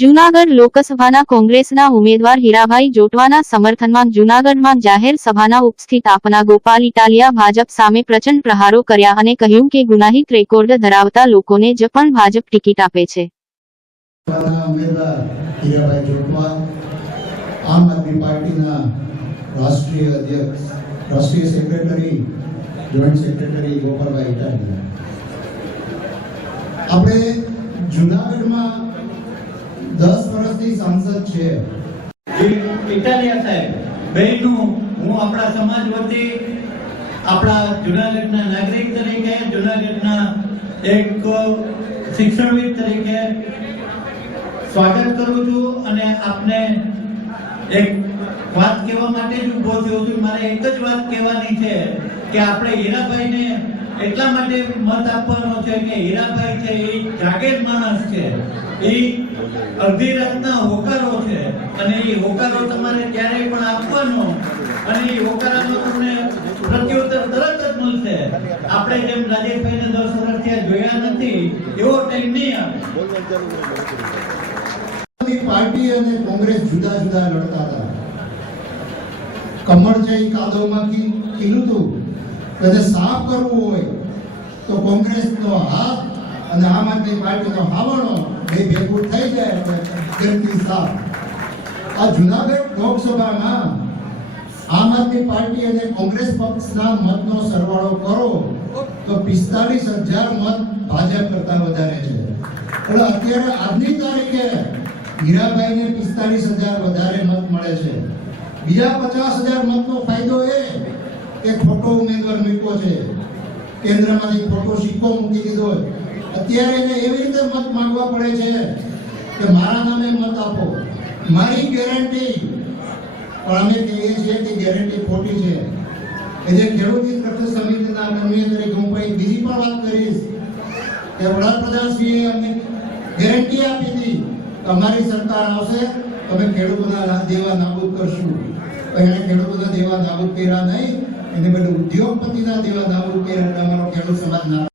જૂનાગઢ લોકસભાના કોંગ્રેસના ઉમેદવાર હીરાભાઈ જોટવાના સમર્થનમાં જૂનાગઢમાં જાહેર સભાના ઉપસ્થિત આપના ગોપાલ ઇટાલિયા ભાજપ સામે પ્રચંડ પ્રહારો કર્યા અને કહ્યું કે ગુનાહિત રેકોર્ડ ધરાવતા લોકોને જ પણ ભાજપ ટિકિટ આપે છે. હીરાભાઈ જોટવા આમ આદમી પાર્ટીના રાષ્ટ્રીય અધ્યક્ષ, રાષ્ટ્રીય સેક્રેટરી, જોઈન્ટ સેક્રેટરી ગોપાલભાઈ ઇટાલિયા. આપણે જૂનાગઢમાં 10 વર્ષથી સાંસદ છે ઇટાલિયા સાહેબ બેનું હું આપણા સમાજ વતી આપણા જૂનાગઢના નાગરિક તરીકે, જૂનાગઢના એક શિક્ષણવિદ તરીકે સ્વાગત કરું છું અને આપને એક વાત કહેવા માટે જ ઊભો થયો છું. મારે એક જ વાત કહેવાની છે કે આપણે હીરાભાઈને એટલા માટે મત આપવાનો છે કે હીરાભાઈ છે એ જાગેર માણસ છે, એ અડધી રાતના હોકારો છે અને એ હોકારો તમારે ક્યારેય પણ આપવાનો અને એ હોકારાનો તમને પ્રત્યુત્તર તરત જ મળશે. આપણે જેમ રાજેશભાઈને 10 વર્ષથી જોયા નથી એવો ટાઈમ નહીં આવે. પાર્ટી અને કોંગ્રેસ જુદા જુદા લડતા હતા. કમળ છે કાદવમાં કીધું હતું કે સાફ કરવું હોય તો કોંગ્રેસનો હાથ અને આમ આદમી પાર્ટીનો હાવણો બે ભેગું થઈ જાય એટલે ગંદકી સાફ. આ જૂનાગઢ લોકસભામાં આમ આદમી પાર્ટી અને કોંગ્રેસ પક્ષના મતનો સરવાળો કરો તો 45,000 મત ભાજપ કરતા વધારે છે. એટલે અત્યારે આજની તારીખે હીરાભાઈને 45,000 વધારે મત મળે છે. બીજા 50,000 મતનો ફાયદો એ કે ખોટો ઉમેદવાર મૂક્યો છે, કેન્દ્રમાંથી ખોટો સિક્કો મૂકી દીધો. અત્યારે એને એવી રીતે મત માંગવા પડે છે કે મારા નામે મત આપો, મારી ગેરંટી. પણ અમે કહીએ છીએ કે ગેરંટી ખોટી છે. એ જે ખેડૂત હિત રક્ષક સમિતિના કર્મી તરીકે હું બીજી પણ વાત કરીશ કે વડાપ્રધાનશ્રીએ અમને ગેરંટી આપી હતી કે અમારી સરકાર આવશે તમે ખેડૂતોના દેવા નાબૂદ કરશું. પણ એને ખેડૂતોના દેવા નાબૂદ કર્યા નહીં, એને બધું ઉદ્યોગપતિના દેવા નાબૂદ કર્યા. એટલે અમારો ખેડૂત સમાજ ના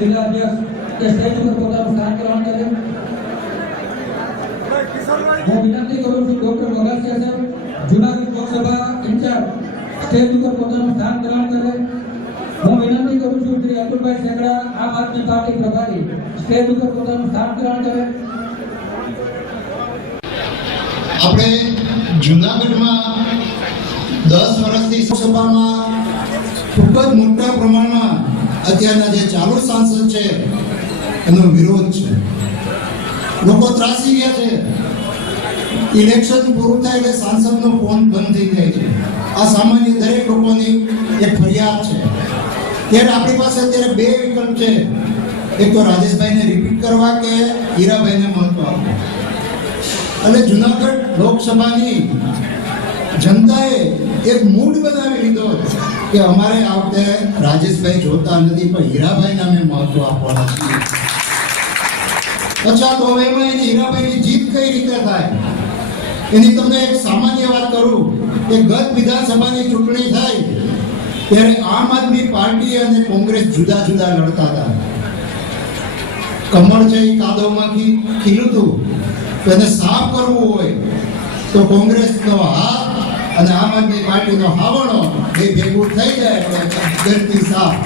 जिला अध्यक्ष के स्टेज पर પોતાનું સ્થાન ગ્રહણ કરે. હું વિનંતી કરું છું ડોક્ટર વગાસિયા સાહેબ જૂનાગઢ લોકસભા ઇન્ચાર્જ સ્ટેજ પર પોતાનું સ્થાન ગ્રહણ કરે. હું વિનંતી કરું છું શ્રી અતુલભાઈ સેકડા આમ આદમી પાર્ટી પ્રભારી સ્ટેજ પર પોતાનું સ્થાન ગ્રહણ કરે. આપણે જૂનાગઢમાં 10 વર્ષથી લોકસભામાં ખૂબ જ મોટા પ્રમાણમાં અત્યારના જે ચાલુ સાંસદ છે એનો વિરોધ છે. લોકો ત્રાસી ગયા છે. ઇલેક્શન પૂરું થાય એટલે સાંસદનો ફોન બંધ થઈ જાય છે. આ સામાન્ય દરેક લોકોની એક ફરિયાદ છે. ત્યારે આપણી પાસે અત્યારે બે વિકલ્પ છે. એક તો રાજેશભાઈને રિપીટ કરવા કે હીરાભાઈને મહત્વ આપવું. એટલે જૂનાગઢ લોકસભાની જનતાએ એક મૂડ બનાવી લીધો કે અમારે આ વખતે રાજેશભાઈ જોતા નથી પણ હીરાભાઈ નામે મહત્વ આપવાના છીએ. અચ્છા, તો હવે એમાં એની હીરાભાઈની જીત કઈ રીતે થાય એની તમને એક સામાન્ય વાત કરું કે ગત વિધાનસભાની ચૂંટણી થાય ત્યારે આમ આદમી પાર્ટી અને કોંગ્રેસ જુદા જુદા લડતા હતા. કમળ છે એ કાદવમાં ખીલું હતું તો એને સાફ કરવું હોય તો કોંગ્રેસનો હાથ અને આમ આદમી પાર્ટીનો હાવણો બે ભેગું થઈ જાય એટલે ગંદકી સાફ.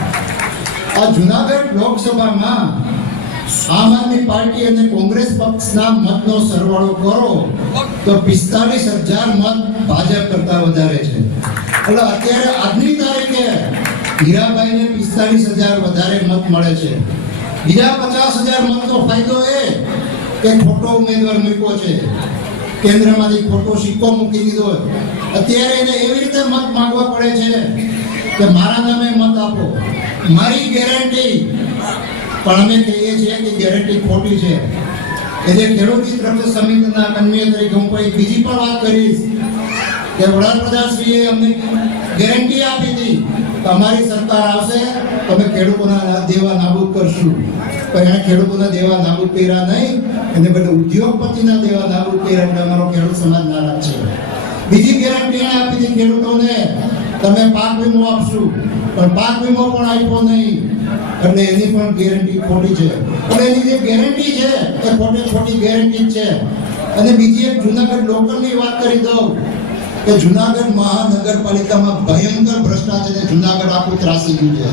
આ જૂનાગઢ લોકસભામાં આમ આદમી પાર્ટી અને કોંગ્રેસ પક્ષના મતનો સરવાળો કરો તો 45,000 મત ભાજપ કરતા વધારે છે. એટલે અત્યારે આજની તારીખે હીરાભાઈને 45,000 વધારે મત મળે છે. બીજા 50,000 મતનો ફાયદો એ કે ખોટો ઉમેદવાર મૂક્યો છે, કેન્દ્રમાંથી ખોટો સિક્કો મૂકી દીધો. અત્યારે એને એવી રીતે મત માંગવા પડે છે કે મારા નામે મત આપો, મારી ગેરંટી. પણ અમે કહીએ છીએ કે ગેરંટી ખોટી છે. એ જે ખેડૂત હિત રક્ષક સમિતિના કર્મી તરીકે હું બીજી પણ વાત કરીશ કે વડાપ્રધાનશ્રીએ અમને ગેરંટી આપી હતી તમારી સરકાર આવશે તો અમે ખેડૂતોના દેવા નાબૂદ કરશું, પણ એને ખેડૂતોના દેવા નાબૂદ કર્યા નહીં, એને બદલે ઉદ્યોગપતિના દેવા નાબૂદ કર્યા એટલે અમારો ખેડૂત સમાજ નારાજ છે. બીજી ગેરંટી એને આપી હતી ખેડૂતોને, તમે પાક વીમો આપશું, પણ પાક વીમો પણ આપ્યો નહીં, એટલે એની પણ ગેરંટી ખોટી છે. પણ એની જે ગેરંટી છે એ ખોટી ગેરંટી છે. અને બીજી એક જુનાગઢ લોકલની વાત કરી દઉં કે જુનાગઢ મહાનગરપાલિકામાં ભયંકર ભ્રષ્ટાચાર, જુનાગઢ આખું ત્રાસી ગયું છે.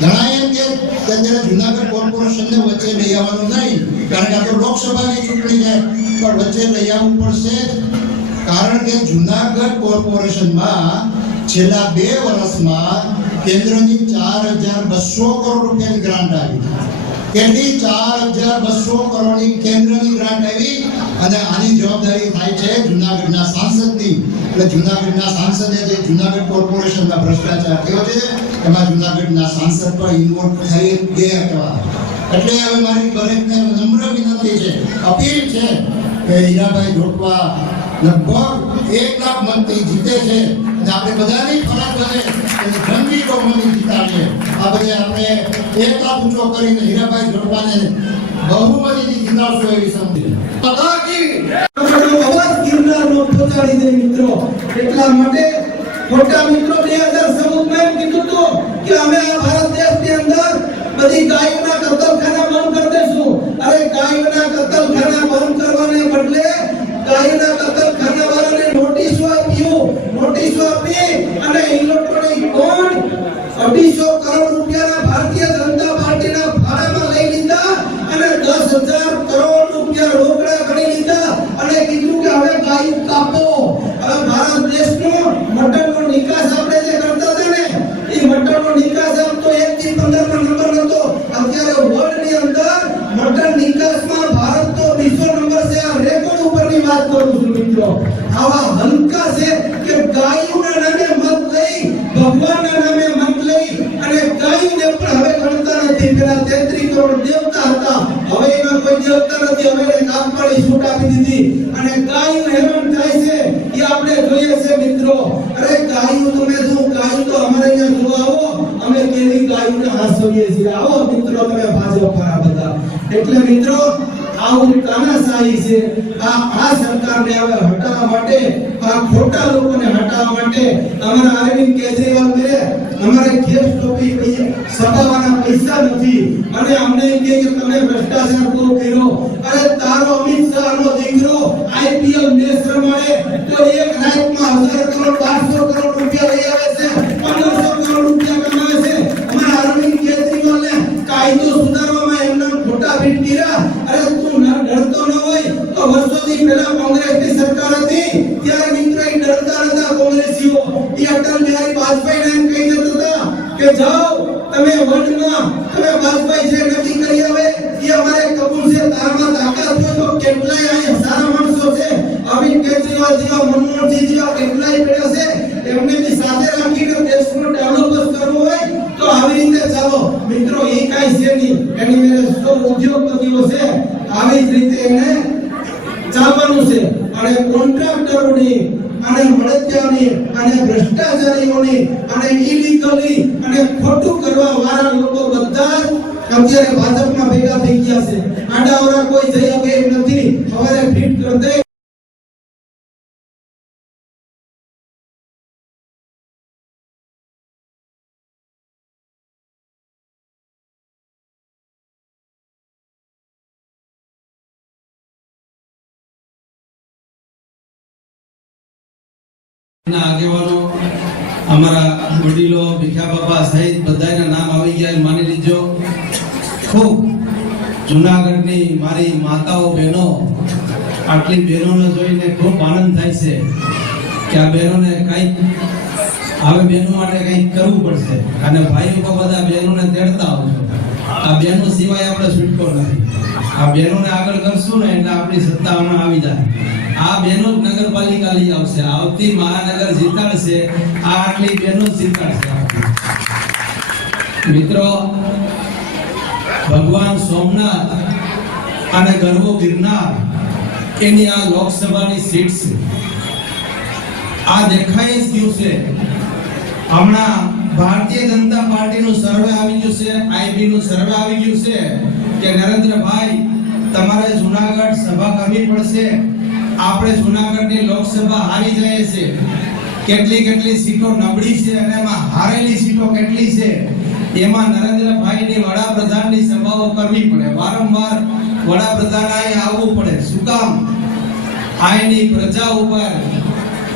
ઘણા એમ કે ત્યારે જુનાગઢ કોર્પોરેશનને વચ્ચે લઈ આવવાનું નહીં, કારણ કે આ તો લોકસભાની ચૂંટણી છે, પણ વચ્ચે લઈ આવવું પડશે, કારણ કે જુનાગઢ કોર્પોરેશનમાં છેલ્લા 2 વર્ષમાં કેન્દ્રની 4,200 કરોડ રૂપિયાની ગ્રાન્ટ આવી. કેટલી? 4,200 કરોડની કેન્દ્રની ગ્રાન્ટ આવી. અને આની જવાબદારી થાય છે જુનાગઢના સાંસદની. એટલે જુનાગઢના સાંસદે જે જુનાગઢ કોર્પોરેશનમાં ભ્રષ્ટાચાર થયો છે એમાં જુનાગઢના સાંસદ પણ ઇન્વોલ્વ થઈ ગયા હતા. એટલે હવે મારી દરેકને નમ્ર વિનંતી છે, અપીલ છે કે હીરાભાઈ જોટવા લગભગ 1 લાખ મતથી જીતે છે, અને આપણે બધાની ફરજ બને કે જંગી બહુમતી જીતાડીએ. આ બધે આપણે 1 લાખ ઊંચો કરીને હીરાભાઈ જોટવાને બહુમતીથી જીતાડશું એવી સમજી. અવાજ ગિરનારનો પહોંચાડી દે મિત્રો. એટલા માટે મોટા મિત્રો 2014 એમ કીધું હતું કે અમે આ ભારત દેશની અંદર બધી ગાયોના કતલખાના બંધ કરી દેશું. અરે ગાયોના કતલખાના બંધ કરવાને બદલે ગાયોના કતલખાના વાળાને નોટિસો આપી અને ઇલેક્ટ્રોનિક બોન્ડ 250 કરોડ રૂપિયાના ભારતીય જનતા પાર્ટીના ભાડામાં લઈ લીધા અને 10,000 કરોડ રૂપિયા રોકડા કરી લીધા અને કીધું કે હવે ગાયો કાપો. હવે ભારત દેશનો મટનનો નિકાસ આપણે જે કરતા હતા ને, એ મટનનો નિકાસ આપતો 1 થી 15 માં નંબર હતો. અત્યારે વર્લ્ડની અંદર મટન નિકાસમાં ભારત તો 20 નંબર છે. આ રેકોર્ડ ઉપરની વાત કરું છું મિત્રો. આવા હલકા છે કે ગાયોના નામે મત લઈ, ભગવાનના નામે મત લઈ અને ગાયોને પણ હવે ગણતા નથી. પેલા 33 કરોડ દેવતા હતા, હવે એમાં કોઈ દેવતા નથી. હવે એને કાપવાની છૂટ આપી દીધી અને ગાયો હેરાન થાય છે એ આપણે જોઈએ છે મિત્રો. અરે ગાયો તમે જો ગાયો તો અમારે અહીંયા જો આવો, અમે કેવી ગાયોને હાસવીએ છીએ. આવો મિત્રો તમે ભાજપ પર બધા. એટલે મિત્રો આવું તાનાશાહી છે. આ સરકારને હવે હટાવવા માટે, આ ખોટા લોકોને હટાવવા માટે અમારા અરવિંદ કેજરીવાલ કહે અમારે કેસ ટોપી સભાવાના પૈસા નથી અને અમને કહે કે તમે ભ્રષ્ટાચાર પૂરો કર્યો. અરે તારો અમિત શાહનો દીકરો આઈપીએલ મેચ રમાડે તો એક રાતમાં 1000 કરોડ 1200 કરોડ રૂપિયા લઈ આવે છે, 1500 કરોડ રૂપિયા કમાવે છે. અમારા અરવિંદ કેજરીવાલને કાયદો સુધારવામાં એમના ખોટા ભીટ કર્યા. અરે તું ડરતો ન હોય તો વર્ષોથી પહેલા કોંગ્રેસની સરકાર હતી ત્યારે મિત્રો એ ડરતા હતા કોંગ્રેસીઓ. એ અટલ બિહારી વાજપેયીને એમ કહી દેતા હતા કે જાઓ તમે વનમાં તમે વાજપેયી જે નક્કી કરી આવે એ અમારે કબૂલ છે. તારામાં તાકાત હોય તો કેટલાય અહીંયા સારા માણસો છે, અરવિંદ કેજરીવાલ જેવા, મનમોહનસિંહ જેવા કેટલાય પડ્યા છે. એમને બી સાથે રાખીને દેશનો ડેવલપ કરવો હોય તો આવી રીતે ચાલો મિત્રો. એ કાઈ છે નહીં, એની મેરે સૌ ઉદ્યોગપતિઓ છે, આવી જ રીતે એને ચાલવાનું છે. અને કોન્ટ્રાક્ટરોની અને મળતિયાની અને ભ્રષ્ટાચારીઓની અને ઇલીગલી અને ખોટું કરવા વાળા લોકો બધા અત્યારે ભાજપમાં ભેગા થઈ ગયા છે. આડાવરા કોઈ જઈ શકે એમ નથી. હવે ફિટ કરી દે. આગેવાનો, અમારા વડીલો, ભીખા બાપા સહિત બધાના નામ આવી ગયા માની લીજો. ખૂબ જુનાગઢની મારી માતાઓ, બહેનો, આટલી બહેનોને જોઈને ખૂબ આનંદ થાય છે કે આ બહેનોને કંઈક હવે બહેનો માટે કંઈક કરવું પડશે. અને ભાઈઓ બધા બહેનોને તેડતા આવજો. આ બહેનો સિવાય આપણે છૂટકો નથી. આ બહેનોને આગળ કરશું ને એટલે આપણી સત્તા હમણાં આવી જાય. આ બહેનો જ નગરપાલિકા લઈ આવશે. આવતી મહાનગર જીતાડશે. આ આટલી બહેનો જ જીતાડશે. મિત્રો, ભગવાન સોમનાથ અને ગરવો ગિરનાર એની આ લોકસભાની સીટ છે. આ દેખાઈ જ ગયું છે. હમણાં ભારતીય જનતા પાર્ટીનું સર્વે આવી ગયું છે, આઈબી નું સર્વે આવી ગયું છે કે નરેન્દ્રભાઈ તમારે જૂનાગઢ સભા કરવી પડશે. આપણે જૂનાગઢની લોકસભા હારી જાય છે, કેટલી સીટો નબળી છે અને એમાં હારેલી સીટો કેટલી છે, એમાં નરેન્દ્રભાઈની વડાપ્રધાનની સભાઓ કરવી પડે. વારંવાર વડાપ્રધાને આવવું પડે. શું કામ? આની પ્રજા ઉપર,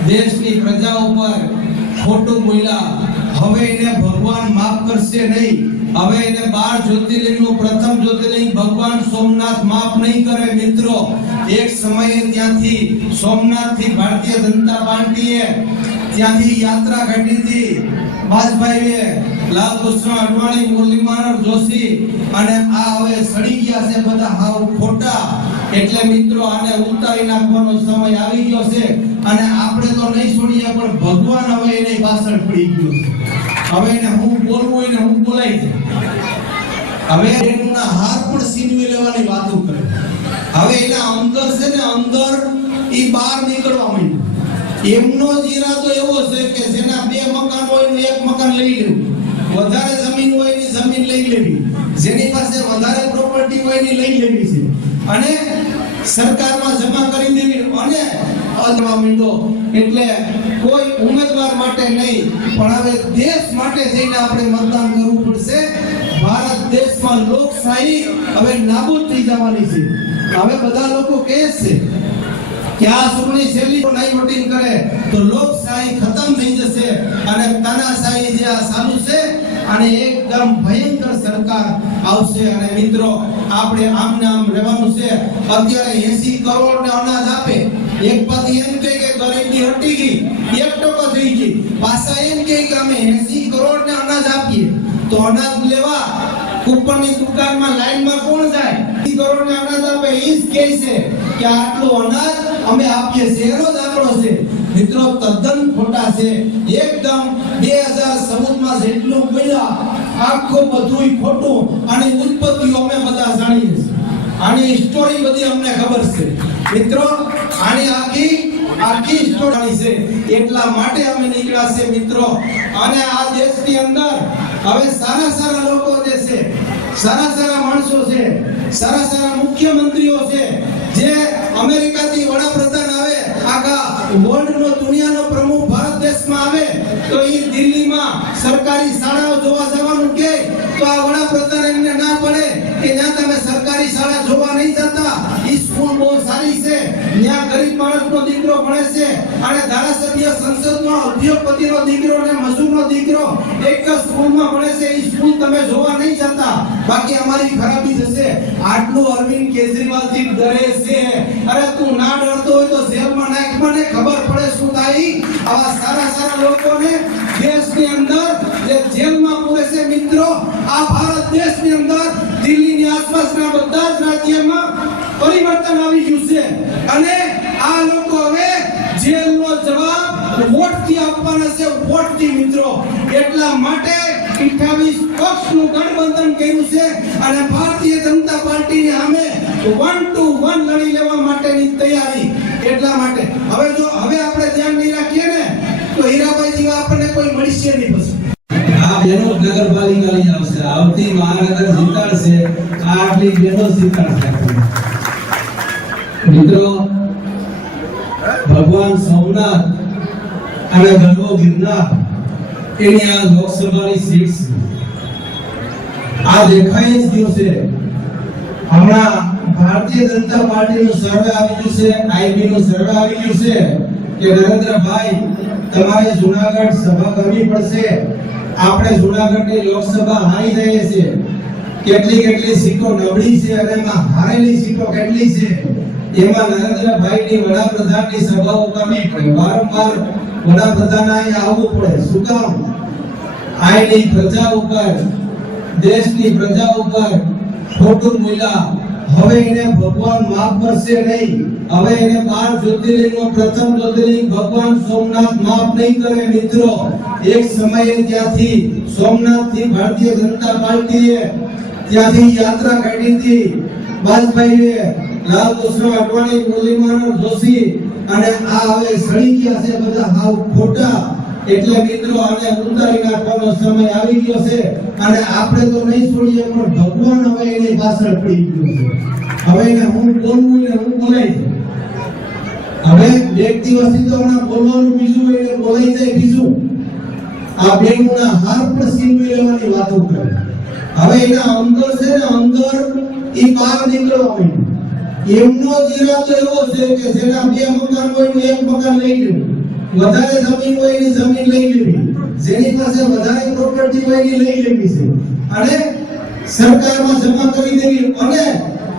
દેશની પ્રજા ઉપર ખોટું બોલ્યા. હવે એને ભગવાન માફ કરશે નહીં. હવે એને 12 જ્યોતિર્લિંગનું પ્રથમ જ્યોતિર્લિંગ ભગવાન સોમનાથ માફ નહીં કરે. મિત્રો, એક સમયે ત્યાંથી સોમનાથથી ભારતીય જનતા પાર્ટીએ ત્યાંથી યાત્રા કાઢી હતી. વાજપેયીએ, લાલકૃષ્ણ અડવાણી, મુરલી મનોહર જોશી અને આ હવે સડી ગયા છે બધા હાવ ખોટા. એટલે મિત્રો, આને ઉતારી નાખવાનો સમય આવી ગયો છે અને આપણે તો નહીં છોડીએ, પણ ભગવાન હવે એની પાછળ પડી ગયો છે. હવે એને હું બોલવું એને હું બોલાઈ છે. હવે એના હાથ પણ સીનવી લેવાની વાતો કરે. હવે એના અંદર છે ને, અંદર ઈ બહાર નીકળવા માંડ્યું. એમનો જ ઈરાદો એવો છે કે જેના 2 મકાન હોય ને 1 મકાન લઈ લેવું, વધારે જમીન હોય ની જમીન લઈ લેવી, જેની પાસે વધારે પ્રોપર્ટી હોય ની લઈ લેવી છે અને સરકારમાં જમા કરી દેવી અને અજવા માંડો. એટલે કોઈ ઉમેદવાર માટે નહીં, પણ હવે દેશ માટે જઈને આપણે મતદાન કરવું પડશે. ભારત દેશમાં લોકશાહી હવે નાબૂદ થઈ જવાની છે. હવે બધા લોકો કહે છે કે આ ચૂંટણી છેલ્લી નહીં વોટિંગ કરે તો લોકશાહી ખતમ થઈ જશે અને તાનાશાહી જે આ ચાલુ છે અને એકદમ ભયંકર સરકાર આવશે. અને મિત્રો, આપણે આમને આમ રહેવાનું છે. અત્યારે 80 કરોડ ને અનાજ આપે. એક પતિ એમ કહે કે ગરીબી હટી ગઈ, 1% થઈ ગઈ. પાછા એમ કહે કે અમે 80 કરોડ ને અનાજ આપીએ. તો અનાજ લેવા કૂપનની દુકાનમાં લાઈનમાં કોણ જાય? 80 કરોડ ને અનાજ આપે ઈ જ કહે છે કે આટલું અનાજ અમે આપીએ છીએ. એનો જ આંકડો છે. મિત્રો, તદ્દન ખોટા છે. એકદમ 2014 માં જેટલું બોલ્યા આખું બધું ખોટું. અને ઉત્પત્તિઓ અમે બધા જાણીએ છીએ. આની સ્ટોરી બધી અમને ખબર છે. મિત્રો, આની આખી સ્ટોરી છે. એટલા માટે અમે નીકળ્યા છે મિત્રો. અને આ દેશની અંદર હવે સારા લોકો જે છે, સારા માણસો છે, સારા મુખ્યમંત્રીઓ છે. જે અમેરિકાથી વડાપ્રધાન આવે, આખા વર્લ્ડનો દુનિયાનો પ્રમુખ ભારત દેશમાં આવે તો એ દિલ્હીમાં સરકારી શાળાઓ જોવા જવાનું કે તો આ વડાપ્રધાન એમને ના પડે કે જ્યાં તમે સરકારી શાળા જોવા નહીં જતા. ઈ સ્કૂલ બહુ સારી છે, ત્યાં ગરીબ માણસનો દીકરો ભણે છે અને ધારાસભ્ય સંસદનો ઉદ્યોગપતિનો દીકરો અને મજૂરનો દીકરો એક જ સ્કૂલમાં ભણે છે. ઈ સ્કૂલ તમે જોવા નહીં જતા. બાકી અમારી ખરાબી થશે. આટલું અરવિંદ કેજરીવાલ થી ડરે છે. અરે તું ના ડરતો હોય તો જેલમાં નાખ, મને ખબર પડે શું થાય. આવા સારા લોકોને દેશની અંદર જે જેલમાં પૂરે છે. મિત્રો, આ ભારત દેશની અંદર દિલ્હીની આસપાસના બધા જ રાજ્યમાં પરિવર્તન આવી ગયું છે અને આ લોકો હવે જેલનો જવાબ વોટથી આપવાના છે. વોટથી મિત્રો. એટલા માટે 28 પક્ષનું ગઠબંધન કર્યું છે અને ભારતીય જનતા પાર્ટીની સામે 1 to 1 લડી લેવા માટેની તૈયારી. એટલા માટે હવે આપણે ધ્યાન નહીં રાખીએ ને તો હીરાભાઈ જેવા આપણને કોઈ મળશે નહીં. પછી આ બેનો નગરપાલિકાની આવશે, આવતી મહાનગર જીતાડશે. આટલી બેનો જીતાડશે. મિત્રો, ભગવાન સોમનાથ અને ગરવો ગિરનાર એની આ લોકસભાની સીટ છે. આ દેખાઈ જ ગયું છે. હમણાં ભારતીય જનતા પાર્ટીનું સર્વે આવી ગયું છે, આઈબી નું સર્વે આવી ગયું છે કે નરેન્દ્રભાઈ તમારે જૂનાગઢ સભા કરવી પડશે. આપણે જૂનાગઢની લોકસભા હારી જઈએ છીએ. કેટલી સીટો નબળી છે અને એમાં હારેલી સીટો કેટલી છે, એમાં નરેન્દ્રભાઈની વડાપ્રધાનની સભાઓ કરવી પડે. વારંવાર વડાપ્રધાન અહીં આવવું પડે. શું કામ? આની પ્રજા ઉપર, દેશની પ્રજા ઉપર ખોટું બોલ્યા. હવે એને ભગવાન માફ કરશે નહીં. હવે એને 12 જ્યોતિર્લિંગનો પ્રથમ જ્યોતિર્લિંગ ભગવાન સોમનાથ માફ નહીં કરે. મિત્રો, એક સમયે ત્યાંથી સોમનાથથી ભારતીય જનતા પાર્ટીએ ત્યાંથી યાત્રા કાઢી હતી. વાજપેયીએ, લાલકૃષ્ણ અડવાણી, મુરલી મનોહર જોશી અને આ હવે સડી ગયા છે બધા હાવ ખોટા. એટલે મિત્રો આને ઉતારી નાખવાનો સમય આવી ગયો છે અને આપણે તો નહીં છોડીએ પણ ભગવાન હવે એની પાછળ પડી ગયો છે હવે એને હું બોલવું ને હું બોલાય છે હવે એક દિવસથી તો હમણાં બોલવાનું બીજું એને બોલાઈ જાય બીજું આ બેનના હાર પર સીનવી લેવાની વાતો કરે હવે એના અંદર છે ને અંદર ઈ બહાર નીકળવા માંડ્યું એમનો જ ઈરાદો એવો છે કે જેના બે મકાન હોય ને એક મકાન લઈ લેવું વધારે જમીન હોય એની જમીન લઈ લેવી જેની પાસે વધારે પ્રોપર્ટી હોય એની લઈ લેવી છે અને સરકારમાં જમા કરી દેવી અને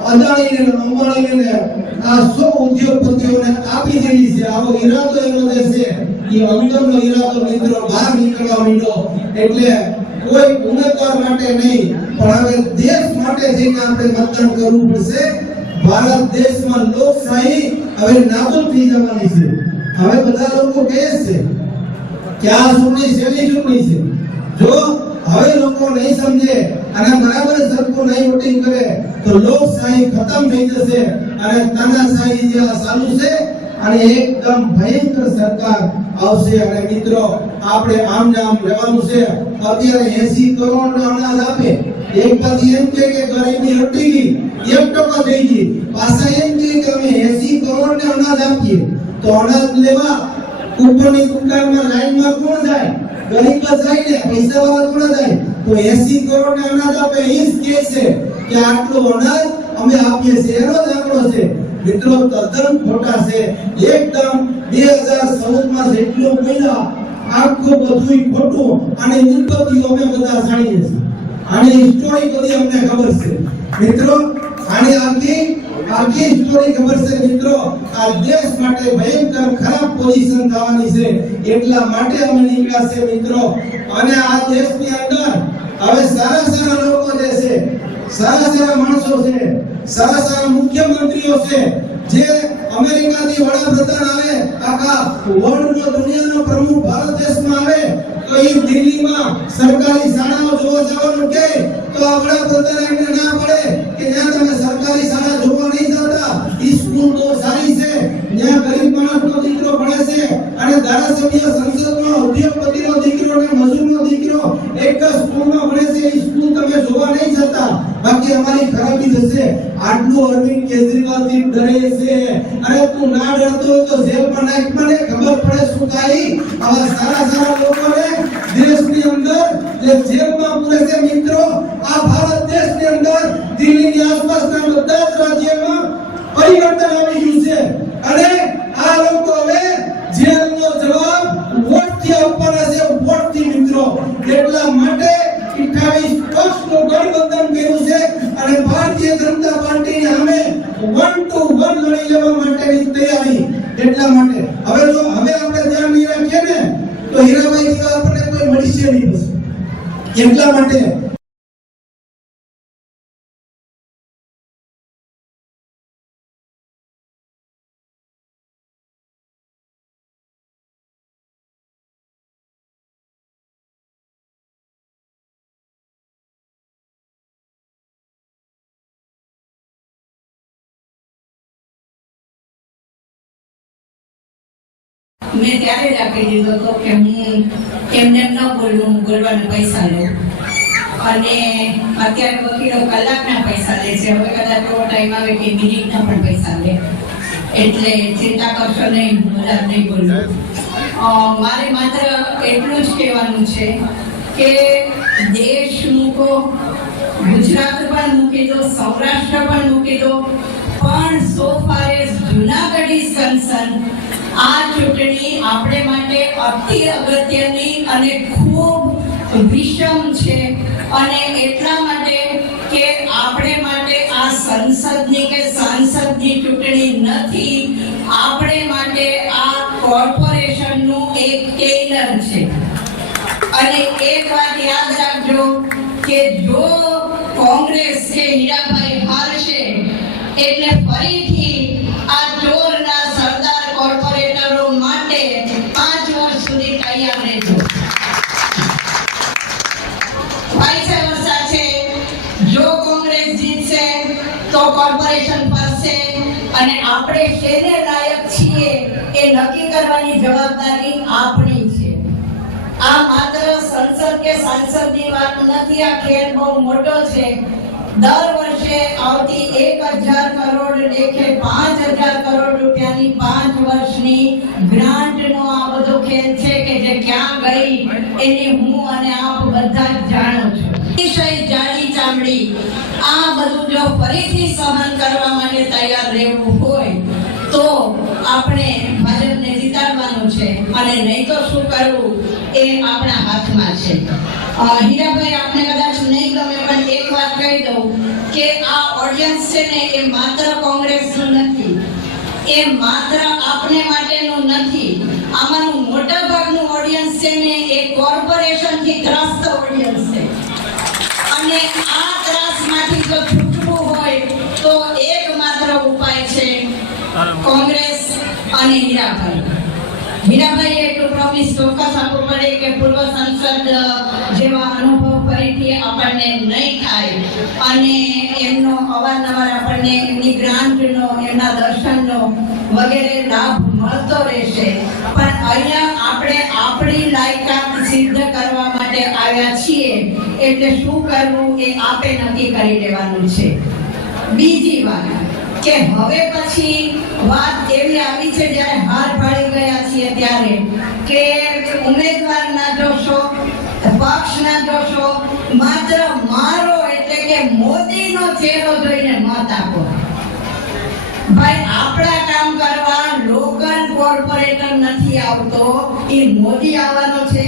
અદાણીને અંબાણીને આ 100 ઉદ્યોગપતિઓને આપી દેવી છે આવો ઈરાદો એનો જે છે એ અંદરનો ઈરાદો મિત્રો બહાર નીકળવા માંડ્યો એટલે કોઈ ઉમેદવાર માટે નહીં પણ હવે દેશ માટે જઈને આપણે મતદાન કરવું પડશે ભારત દેશમાં લોકશાહી હવે નાબૂદ થઈ જવાની છે હવે બધા લોકો કહે છે કે આ ચૂંટણી શેની ચૂંટણી છે જો હવે લોકો નહીં સમજે અને બરાબર સરખું નહીં વોટિંગ કરે તો લોકશાહી ખતમ થઈ જશે અને તાનાશાહી જે આ ચાલુ છે અને એકદમ ભયંકર સરકાર આવશે અને મિત્રો આપણે આમ નામ લેવાનું છે અત્યારે 80 કરોડ અનાજ આપે એક બાજુ એમ કે ગરીબી હટી ગઈ 1% થઈ ગઈ પાછા એમ કે અમે 80 કરોડ ને અનાજ આપીએ તો અનાજ લેવા ઉપરની દુકાનમાં લાઈનમાં કોણ જાય ગરીબ જાય ને પૈસા વાળા કોણ જાય તો 80 કરોડ ને અનાજ આપે એ જ કે છે કે આટલું અનાજ અમે આપીએ છીએ એનો જ આંકડો છે મિત્રો તદ્દન ખોટા છે એકદમ 2014 માં જેટલું મહિના આખું બધું ખોટું અને ઉત્પત્તિઓ અમે બધા જાણીએ છીએ અને હિસ્ટોરી બધી અમને ખબર છે મિત્રો આને આખી હિસ્ટોરી ખબર છે મિત્રો આ દેશ માટે ભયંકર ખરાબ પોઝિશન થવાની છે એટલા માટે અમે નીકળ્યા છે મિત્રો અને આ દેશની અંદર હવે સારા લોકો જે છે સારા માણસો છે સારા મુખ્યમંત્રીઓ છે જે અમેરિકાથી વડાપ્રધાન આવે આખા વર્લ્ડનો દુનિયાનો પ્રમુખ ભારત દેશમાં આવે તો એ દિલ્હીમાં સરકારી શાળાઓ જોવા જવાનું કે તો આ વડાપ્રધાન એમને ના પડે કે જ્યાં તમે સરકારી શાળા જોવા નહીં જતા ઈ સ્કૂલ તો સારી છે જ્યાં ગરીબ માણસનો દીકરો ભણે છે અને ધારાસભ્ય સંસદનો ઉદ્યોગપતિનો દીકરો અને મજૂરનો દીકરો એક જ સ્કૂલમાં ભણે છે ઈ સ્કૂલ તમે જોવા નહીં જતા બાકી અમારી ખરાબી થશે આટલું અરવિંદ કેજરીવાલ થી ડરે છે અરે તું ના ડરતો હોય તો જેલમાં નાખ મને ખબર પડે શું થાય આવા સારા લોકોને દેશની અંદર જે જેલમાં પૂરે છે મિત્રો આ ભારત દેશની અંદર દિલ્હીની આસપાસના બધા જ રાજ્યોમાં પરિવર્તન આવી ગયું છે અને આ લોકો હવે જેલનો જવાબ વોટથી આપવાના છે વોટથી મિત્રો એટલા માટે 28 પક્ષનું ગઠબંધન કર્યું છે અને ભારતીય જનતા પાર્ટીને અમે 1 to 1 લડી લેવા માટેની તૈયારી એટલા માટે હવે આપણે ધ્યાન નહીં રાખીએ ને તો હીરાભાઈ જેવા આપણને કોઈ મળશે નહીં બસ એટલા માટે મેં ત્યારે જ આપી દીધો હતો કે હું એમને ન બોલું હું બોલવાના પૈસા લઉં અને અત્યારે વકીલો કલાકના પૈસા લે છે હવે કદાચ એવો ટાઈમ આવે કે મિનિટના પણ પૈસા લે એટલે ચિંતા કરશો નહીં હું વધારે નહીં બોલું મારે માત્ર એટલું જ કહેવાનું છે કે દેશ મૂકો ગુજરાત પણ મૂકી દો સૌરાષ્ટ્ર પણ મૂકી દો પણ સો ફાર એઝ જુનાગઢી સંસદ આ ચૂંટણી આપણે માટે અતિ અગત્યની અને ખૂબ વિષમ છે અને એટલા માટે કે આપણે માટે આ સંસદની કે સાંસદની ચૂંટણી નથી આપણે માટે આ કોર્પોરેશનનું એક ટેલર છે અને એક વાત યાદ રાખજો કે જો કોંગ્રેસ કે હીરાભાઈ હારશે એટલે ફરીથી આ ચોરના સરદાર કોર્પોરેટરો માટે 5 વર્ષ સુધી તૈયાર રહેજો પૈસા વર્ષા છે જો કોંગ્રેસ જીતશે તો કોર્પોરેશન ફરશે અને આપણે શેને લાયક છીએ એ નક્કી કરવાની જવાબદારી આપણી છે આ માત્ર સંસદ કે સાંસદની વાત નથી, આ ખેલ બહુ મોટો છે. દર વર્ષે આવતી 1000 કરોડ લેખે 5000 કરોડ રૂપિયાની 5 વર્ષની ગ્રાન્ટનો આ બધો ખેલ છે કે જે ક્યાં ગઈ એની હું અને આપ બધા જ જાણો છો. અતિશય જાડી ચામડી આ બધું જો ફરીથી સહન કરવા માટે તૈયાર રહેવું હોય તો આપણે ભાજપને જીતાડવાનું છે, અને નહીં તો શું કરવું એ આપણા હાથમાં છે. હીરાભાઈ, આપને કદાચ નહીં ગમે પણ એક વાત કહી દઉં કે આ ઓડિયન્સ છે ને એ માત્ર કોંગ્રેસનું નથી, એ માત્ર આપને માટેનું નથી. આમાંનું મોટા ભાગનું ઓડિયન્સ છે ને એ કોર્પોરેશનથી ત્રસ્ત ઓડિયન્સ છે, અને આ ત્રાસમાંથી જો છૂટવું હોય તો એકમાત્ર ઉપાય છે કોંગ્રેસ અને હીરાભાઈ એટલું પ્રોમિસ ચોક્કસ આપવું પડે કે પૂર્વ સંસદ જેવા અનુભવ ફરીથી આપણને નહીં થાય, અને એમનો અવારનવાર આપણને એમની ગ્રાન્ટનો, એમના દર્શનનો વગેરે લાભ મળતો રહેશે. પણ અહીંયા આપણે આપણી લાયકાત સિદ્ધ કરવા માટે આવ્યા છીએ, એટલે શું કરવું એ આપે નક્કી કરી લેવાનું છે. બીજી વાત કે હવે પછી વાત એવી આવી છે, જ્યારે હાર પાડી ગયા છીએ ત્યારે, કે ઉમેદવાર ના જોશો, પક્ષ ના જોશો, માત્ર મારો એટલે કે મોદીનો ચહેરો જોઈને મત આપો. ભાઈ, આપણા કામ કરવા લોકલ કોર્પોરેટર નથી આવતો, એ મોદી આવવાનો છે.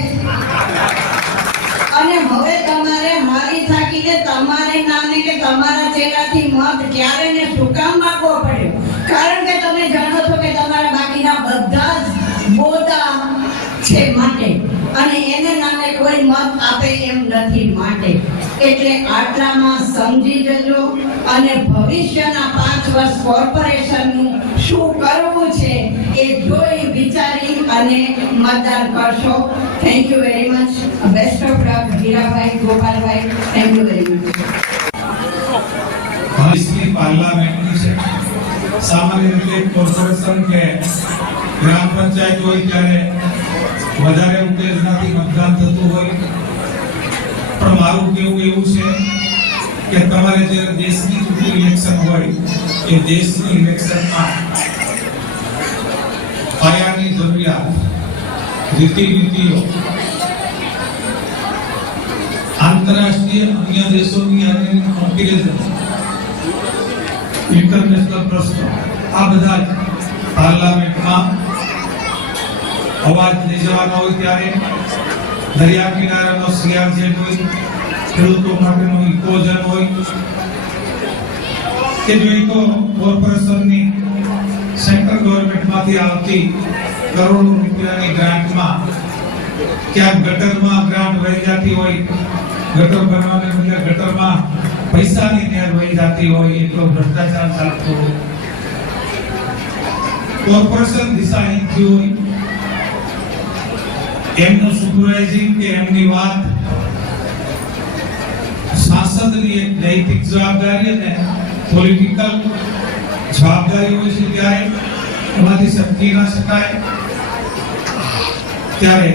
અને હવે તમારે હારી થાકીને તમારે નામે કે તમારા ચહેરાથી મત ક્યારે ને શું કામ માંગવો પડ્યો? કારણ કે તમે જાણો છો કે તમારા બાકીના બધા જ બોદા છે માટે, અને એને નામે કોઈ મત આપે એમ નથી માટે. એટલે આટલામાં સમજી જજો, અને ભવિષ્યના 5 વર્ષ કોર્પોરેશનનું શું કરવું છે એ જોઈ વિચારી અને મતદાન કરશો. Thank you very much. Best of luck Hirabhai, Gopalbhai. Thank you very much. इसकी पार्लियामेंट से सामान्य રીતે કોર્પોરેશન કે ગ્રામ પંચાયત હોય ત્યારે વધારે ઉત્તેજનાથી મતદાન થતું હોય, પણ મારું કેવું એવું છે કે તમારે જ્યારે દેશની ચૂંટણી ઇલેક્શન હોય એ દેશની ઇલેક્શનમાં પાયાની જરૂરિયાત, રીતિનીતિઓ આંતરરાષ્ટ્રીય અન્ય દેશોની અને કમ્પેરિઝન, ઇન્ટરનેશનલ પ્રશ્નો, આ બધા પાર્લામેન્ટમાં અવાજ લઈ જવાનો હોય ત્યારે દરિયા કિનારાનો સીઆરઝેડ હોય, ખેડૂતો માટેનો ઇકોઝન હોય, કે જો તો કોર્પોરેશનની સેન્ટ્રલ ગવર્મેન્ટમાંથી આવતી કરોડો રૂપિયાની ગ્રાન્ટમાં ક્યાંક ગટરમાં ગ્રાન્ટ વહી જતી હોય, ગટર બનાવવાને બદલે ગટરમાં પૈસાની નેર વહી જતી હોય, એટલો ભ્રષ્ટાચાર ચાલતો હોય, કોર્પોરેશન દિશાહીન થયું હોય, એમનું સુપરવાઇઝિંગ કે એમની વાત સાંસદની એક નૈતિક જવાબદારી અને પોલિટિકલ જવાબદારી હોય છે, ત્યારે એમાંથી શક્તિ ના શકાય. ત્યારે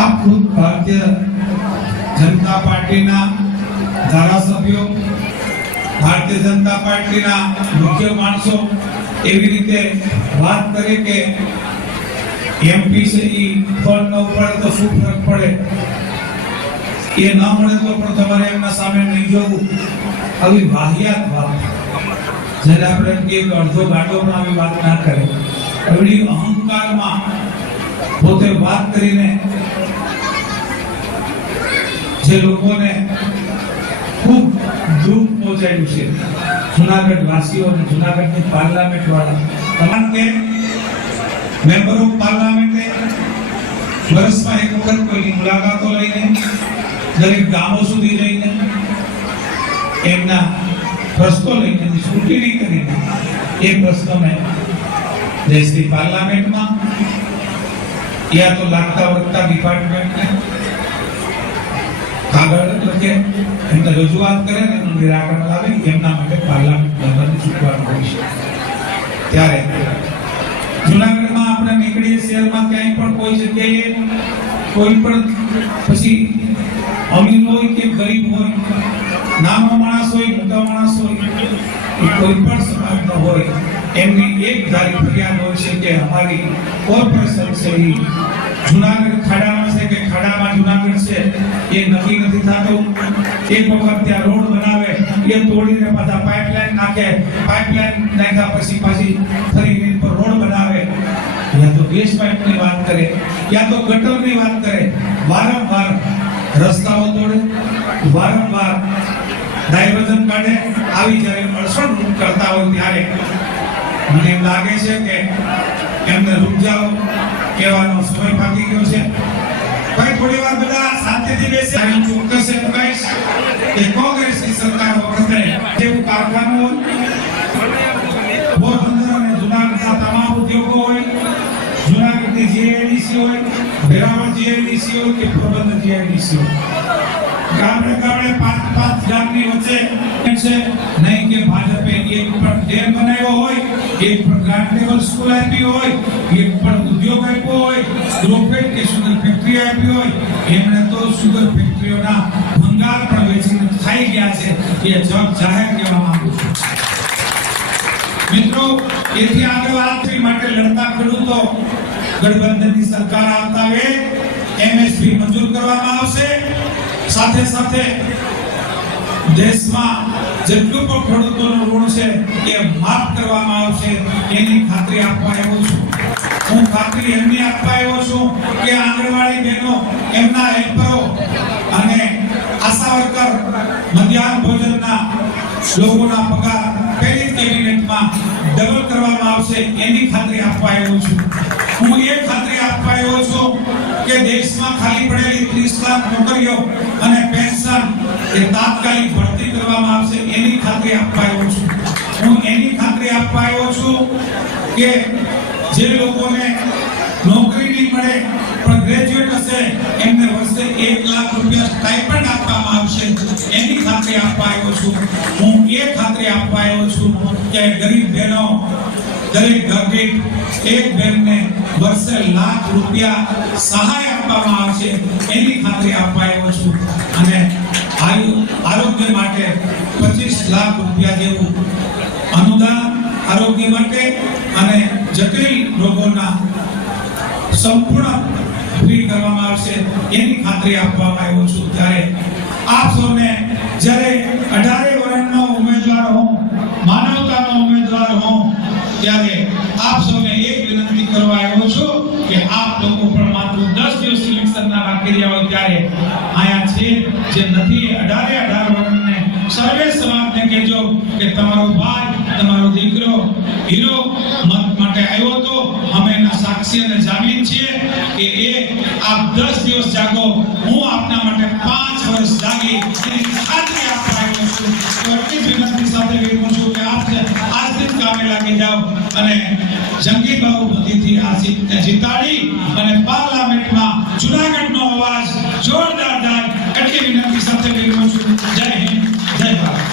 આપ ખુદ ભારતીય જનતા પાર્ટીના ધારાસભ્યો, ભારતીય જનતા પાર્ટીના મુખ્ય માણસો એવી રીતે વાત કરે કે એમપી છે એ ફંડ ન પડે તો શું ફરક પડે, એ ન મળે તો પણ તમારે એમના સામે નહીં જોવું. આવી વાહિયાત વાત, જેને આપણે એક અડધો ગાંડો પણ આવી વાત ના કરે, એવડી અહંકારમાં પોતે વાત કરીને જે લોકોને ખૂબ દુઃખ પહોંચાડ્યું છે, જુનાગઢ વાસીઓ અને જુનાગઢની પાર્લામેન્ટ વાળા તમામ કે મેમ્બર ઓફ પાર્લામેન્ટે વર્ષમાં એક વખત કોઈની મુલાકાતો લઈને દરેક ગામો સુધી જઈને એમના પ્રશ્નો લઈને સ્ક્રુટિની કરીને એ પ્રશ્નોને દેશની પાર્લામેન્ટમાં યા તો લાગતા વળગતા ડિપાર્ટમેન્ટને કાગળ લખે, એમને રજૂઆત કરે ને એનું નિરાકરણ લાવે, એમના માટે પાર્લામેન્ટ મેમ્બરને ચૂકવાનું હોય છે. ત્યારે જુનાગઢમાં આપણે નીકળીએ, શહેરમાં ક્યાંય પણ કોઈ જગ્યાએ કોઈ પણ પછી અમીર હોય કે ગરીબ હોય, નાનો માણસ હોય મોટા માણસ હોય, કોઈ પણ સમાજનો હોય, એમની એક ધારી ફરિયાદ હોય છે કે અમારી કોર્પોરેશન છે એ જુનાગઢ ખાડામાં છે કે ખાડામાં જુનાગઢ છે એ નક્કી નથી થતું. એક વખત ત્યાં રોડ બનાવે, એ તોડીને પાછા પાઇપલાઇન નાખે, પાઇપલાઇન નાખ્યા પછી પાછી ફરી એની પર રોડ બનાવે, યા તો ગેસ પાઇપની વાત કરે, યા તો ગટરની વાત કરે. વારંવાર રસ્તાઓ તોડે, વારંવાર ડાયવર્ઝન કાઢે. આવી જ્યારે અડસણ કરતા હોય ત્યારે મને એમ લાગે છે કે એમને રૂક જાઓ કહેવાનો સમય પાકી ગયો છે. ભાઈ થોડી વાર બધા શાંતિથી બેસે. હું ચોક્કસ એમ કહીશ કે કોંગ્રેસની સરકાર વખતે જેવું કારખાનું હોય, પોરબંદર અને જુનાગઢના તમામ ઉદ્યોગો હોય, જુનાગઢની જીઆઈડીસી હોય, વેરાવળ જીઆઈડીસી હોય કે પોરબંદર જીઆઈડીસી હોય, ગામડે ગામડે 5 ગામની વચ્ચે છે નહીં કે ભાજપે એક પણ ડેમ બનાવ્યો હોય, એક પણ ગ્રાન્ટ લેવલ સ્કૂલ આપી હોય, એક પણ ઉદ્યોગ આપ્યો હોય, ગ્રોફેડ કે સુગર ફેક્ટરી આપી હોય. એમણે તો સુગર ફેક્ટરીઓના ભંગાર પણ વેચીને ખાઈ ગયા છે. એ જગ જાહેર કહેવા માંગુ છું. મિત્રો, એથી આગળ વાત કરી માટે લડતા ખેડૂતો ગઠબંધનની સરકાર આવતા વે એમએસપી મંજૂર કરવામાં આવશે. સાથે સાથે દેશમાં જેટલું પણ ખેડૂતોનું ઋણ છે એ માફ કરવામાં આવશે એની ખાતરી આપવા આવ્યો છું. હું ખાતરી એમની આપવા આવ્યો છું કે આંગણવાડી બહેનો, એમના હેલ્પરો અને આશા વર્કર, મધ્યાહન ભોજનના લોકોના પગાર પહેલી કેબિનેટમાં ડબલ કરવામાં આવશે એની ખાતરી આપવા આવ્યો છું. હું એ ખાતરી આપવા આવ્યો છું કે દેશમાં ખાલી પડેલી 30 લાખ નોકરીઓ અને પેન્શન એ તાત્કાલિક ભરતી કરવામાં આવશે એની ખાતરી આપવા આવ્યો છું. હું એની ખાતરી આપવા આવ્યો છું કે જે લોકોને નોકરી નહીં મળે પણ ગ્રેજ્યુએટ હશે એમને વર્ષે 1 લાખ રૂપિયા સ્ટાઇપન્ડ આપવામાં આવશે એની ખાતરી આપવા આવ્યો છું. હું એ ખાતરી આપવા આવ્યો છું કે ગરીબ બહેનો, દરેક ઘર એક બેનને વર્ષે લાખ રૂપિયા સહાય આપવામાં આવશે એની ખાતરી આપવા આવ્યો છું. અને આરોગ્ય માટે 25 લાખ રૂપિયા જેવું અનુદાન આરોગ્ય માટે અને જટિલ રોગોના સંપૂર્ણ ફ્રી કરવામાં આવશે એની ખાતરી આપવામાં આવ્યો છું. ત્યારે આપ સૌને જ્યારે 18 વર્ષનો ઉમેદવાર હોઉં, માનવતાનો ઉમેદવાર હોઉં, ત્યારે આપ સૌને એક વિનંતી કરવા આવ્યો છું કે આપ લોકો પણ માત્ર 10 દિવસ ઇલેક્શનના રાખી રહ્યા હોય ત્યારે આયા છે જે નથી 18 વર્ષને સર્વે સમાજને કહેજો કે તમારો ભાઈ, તમારો દીકરો હીરો મત માટે આવ્યો તો અમે એના સાક્ષી અને જામીન છીએ કે એ આપ 10 દિવસ જાગો, હું આપના માટે 5 વર્ષ જાગી એની ખાતરી આપવા આવ્યો છું. તો એટલી વિનંતી સાથે કહું છું કે આપ આજથી કામે લાગી જાઓ અને જંગી બહુમતીથી આ સીટને જીતાડી અને પાર્લામેન્ટમાં જુનાગઢનો અવાજ જોરદાર થાય એટલી વિનંતી સાથે કહું છું. જય હિન્દ, જય ભારત.